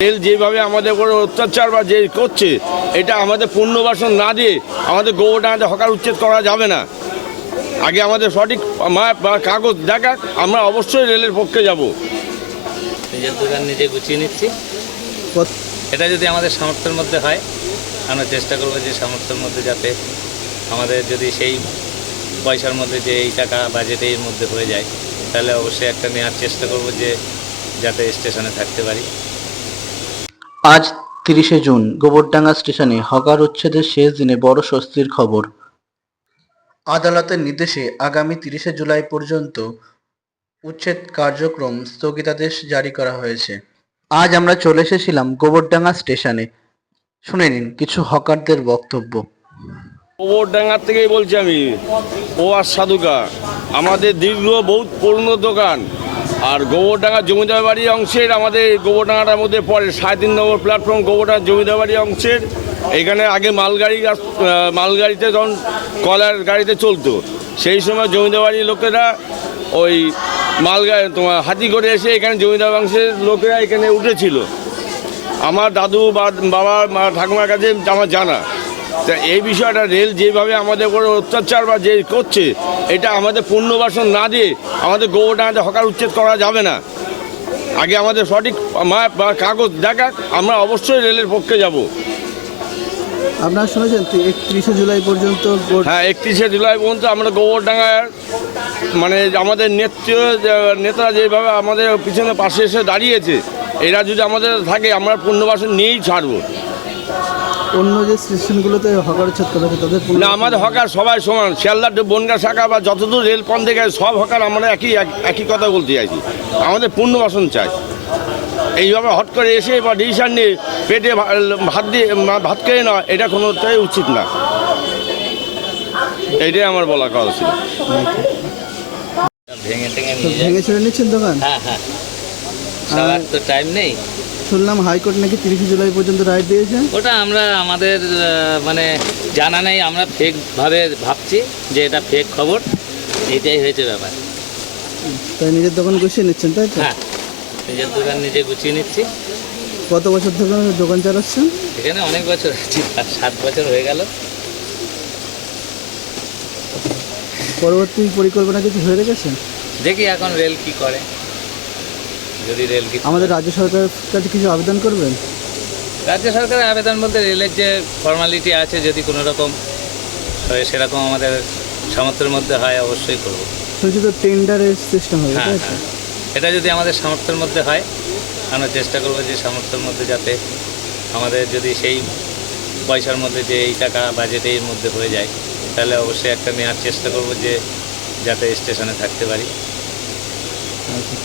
Rail যেভাবে আমাদের উপর অত্যাচার বা যে করছে, এটা আমাদের পুনর্বাসন না দিয়ে আমাদের গোবরডাঙ্গাতে হকার উচ্ছেদ করা যাবে না। আগে আমাদের সঠিক মাপ বা কাগজ দেখাক, আমরা অবশ্যই রেলের পক্ষে যাব। নিজের দোকান নিজে গুছিয়ে নিচ্ছি। এটা যদি আমাদের সামর্থ্যের মধ্যে হয়, আমরা চেষ্টা করবো যে সামর্থ্যের মধ্যে যাতে আমাদের যদি সেই পয়সার মধ্যে যে এই টাকা বাজেটের মধ্যে হয়ে যায়, তাহলে অবশ্যই একটা নেওয়ার চেষ্টা করব যে যাতে স্টেশনে থাকতে পারি। আজ 30শে জুন গোবরডাঙ্গা স্টেশনে হকার উচ্ছেদের শেষ দিনে বড় স্বস্তির খবর। আদালতের নির্দেশে আগামী 30শে জুলাই পর্যন্ত উচ্ছেদ কার্যক্রম স্থগিতাদেশ জারি করা হয়েছে। আজ আমরা চলে এসেছিলাম গোবরডাঙ্গা স্টেশনে। শুনে নিন কিছু হকারদের বক্তব্য। গোবরডাঙ্গার থেকেই বলছি আমি, ও আর সাধুকা। আমাদের দীর্ঘ বহুত পুরনো দোকান, আর গোবরডাঙ্গা জমিদার বাড়ি অংশের আমাদের গোবরডাঙ্গাটার মধ্যে পড়ে 3.5 নম্বর প্ল্যাটফর্ম গোবরডাঙ্গা জমিদার বাড়ি অংশের। এখানে আগে মালগাড়িতে যখন কলার গাড়িতে চলতো, সেই সময় জমিদার বাড়ির লোকেরা ওই মালগাড়ি হাতি করে এসে এখানে জমিদার অংশের লোকেরা এখানে উঠেছিল। আমার দাদু বা বাবা ঠাকুমার কাছে আমার জানা। তা এই বিষয়টা রেল যেভাবে আমাদের উপর অত্যাচার বা যে করছে, এটা আমাদের পুনর্বাসন না দিয়ে আমাদের গোবরডাঙ্গাতে হকার উচ্ছেদ করা যাবে না। আগে আমাদের সঠিক মাপ বা কাগজ দেখাক, আমরা অবশ্যই রেলের পক্ষে যাব। আপনারা শুনেছেন 31শে জুলাই পর্যন্ত? হ্যাঁ, 31শে জুলাই পর্যন্ত আমরা গোবরডাঙ্গার মানে আমাদের নেতারা যেভাবে আমাদের পিছনে পাশে এসে দাঁড়িয়েছে, এরা যদি আমাদের থাকে আমরা পুনর্বাসন নিয়েই ছাড়বো। অন্য যে স্টেশনগুলোতে হকার উচ্ছেদ করা হচ্ছে তাদের না, আমাদের হকার সবাই সমান। শিয়ালদা বনগা শাখা বা যতদূর রেলপথ থেকে সব হকার আমরা একই কথা বলতে চাইছি, আমাদের পুনর্বাসন চাই। এইভাবে হট করে এসে বা ডিসিশন নিয়ে পেটে ভাত খেয়ে নেওয়া, এটা কোনোটাই উচিত না। এইটাই আমার বলার কথা ছিল। ভেঙে টেঙে ভেঙে ছেড়ে নিচ্ছেন দোকান? হ্যাঁ হ্যাঁ, সবার তো টাইম নেই। শুনলাম হাইকোর্ট নাকি 30শে জুলাই পর্যন্ত রায় দিয়েছে। ওটা আমাদের মানে জানা নেই, আমরা ফেকভাবে ভাবছি যে এটা ফেক খবর। এটাই হয়েছে ব্যাপার। তাই নিজের দোকান গুছিয়ে নিচ্ছেন, তাই তো? হ্যাঁ, নিজের দোকান নিজে গুছিয়ে নিচ্ছি। কত বছর ধরে দোকান চালাচ্ছেন? এখানে অনেক বছর আছি, 7 বছর হয়ে গেল। পরবর্তী পরিকল্পনা কিছু হয়ে রেখেছেন? দেখি এখন রেল কি করে। যদি রেল কি আমাদের রাজ্য সরকারের কাছে কিছু আবেদন করবেন? রাজ্য সরকারের আবেদন বলতে রেলের যে ফর্মালিটি আছে, যদি কোনো রকম সেরকম আমাদের সামর্থ্যের মধ্যে হয় অবশ্যই করব। শুধু তো টেন্ডারের সিস্টেম হবে, হ্যাঁ তাই তো? হ্যাঁ, এটা যদি আমাদের সামর্থ্যের মধ্যে হয়, আমরা চেষ্টা করব যে সামর্থ্যের মধ্যে যাতে আমাদের যদি সেই পয়সার মধ্যে যে এই টাকা বাজেটের মধ্যে হয়ে যায়, তাহলে অবশ্যই একটা নেওয়ার চেষ্টা করব যে যাতে স্টেশনে থাকতে পারি। আচ্ছা।